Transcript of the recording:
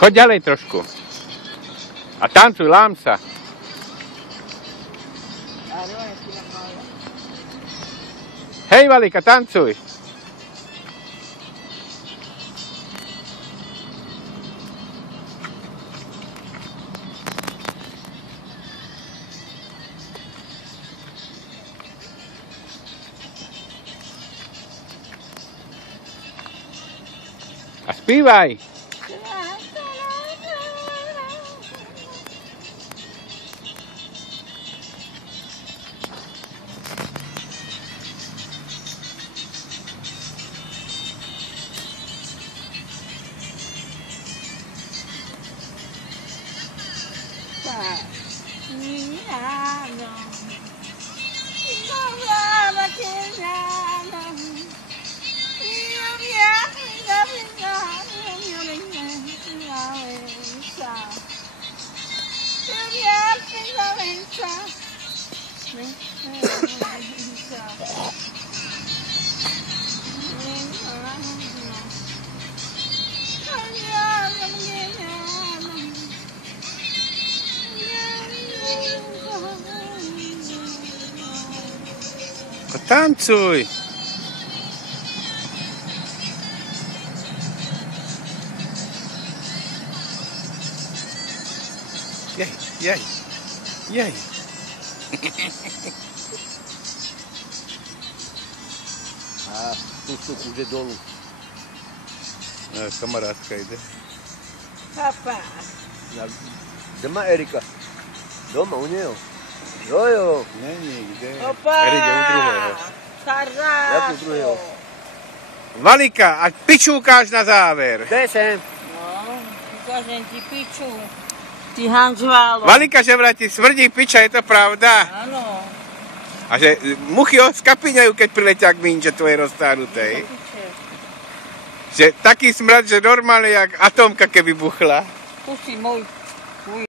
Choď ďalej trošku. A tancuj, lám sa. Hej, Valika, tancuj. A spívaj. Tancuj! Jej. A tu už je dolu. Kamarátka ide. Papa. Kde má Erika? Doma u neho. Jo. Není, kde? Opa. Erik je u druhého. Karáko. Jak u druhého? Valika, ať piču ukáž na záver. Kde sem? No, ukážem ti piču. Ty hanžválo. Valika, že vraj ti smrdí piča, je to pravda? Áno. A že muchy skapíňajú, keď priletia k minče tvojej roztárnutej. Že taký smrad, že normálne jak atómka keby buchla. Pusti môj.